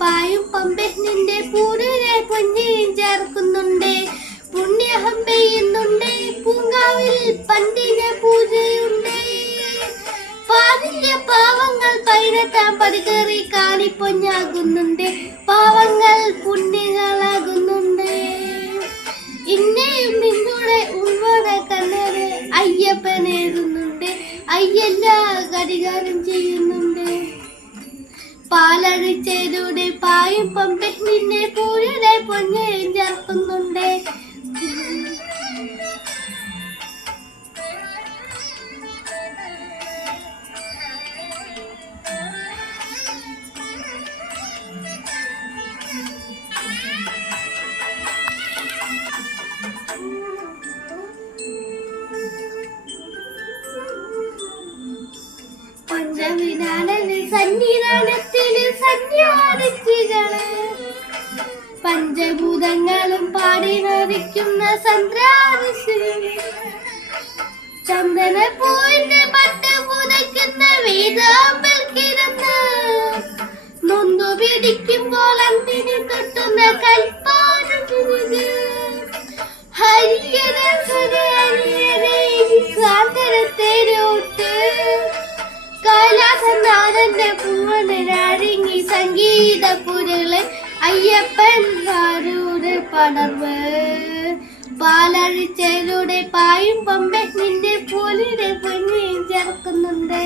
പായും പമ്പെ നിന്റെ പൂരിലെ പൊന്നിയും ചേർക്കുന്നുണ്ട്. പുണ്യഹം പെയ്യുന്നുണ്ട്, പൂങ്കാവിൽ പണ്ടിന പൂജയുണ്ട്. പാതിന്റെ പാവങ്ങൾ പൈനത്താൻ പടികേറി കാണിപ്പൊഞ്ഞാകുന്നുണ്ട്. പാവങ്ങൾ പുണ്യങ്ങളാകുന്നുണ്ട്. ഇന്നയും നിങ്ങളുടെ ഉൾവടെ കണ്ണേറ് അയ്യപ്പനേറുന്നുണ്ട്. അയ്യല്ല കടികാരം ചെയ്യുന്നുണ്ട്. പാലഴിച്ചേരുടെ പായും പമ്പെ നിന്നെ പൂരിലെ പൊന്നിയും ചേർക്കുന്നുണ്ട്. പഞ്ചവിധാനന് സന്നിധാനത്തില് സന്യാസികള് പഞ്ചഭൂതങ്ങളും പാടി നദിക്കുന്ന സന്ത്രാസികള് ചന്ദനപ്പൂവിന്റെ പട്ട് പുതയ്ക്കുന്ന വേദാമ്പൽ കിടന്ന് നൊന്തു പിടിക്കുമ്പോൾ അന്തിനി തൊട്ടുന്ന കൽപ്പാടുന്നത് ഹരിയരേരോട്ട് കൈലാസനാഥന്റെ പൂവനഴങ്ങി സംഗീത പുരകളെ അയ്യപ്പൻമാരുടെ പടർവ്. പാലഴിച്ചേരുടെ പായും പമ്പെ നിന്റെ പൂലിടെ പൊന്നിയും ചേർക്കുന്നുണ്ട്.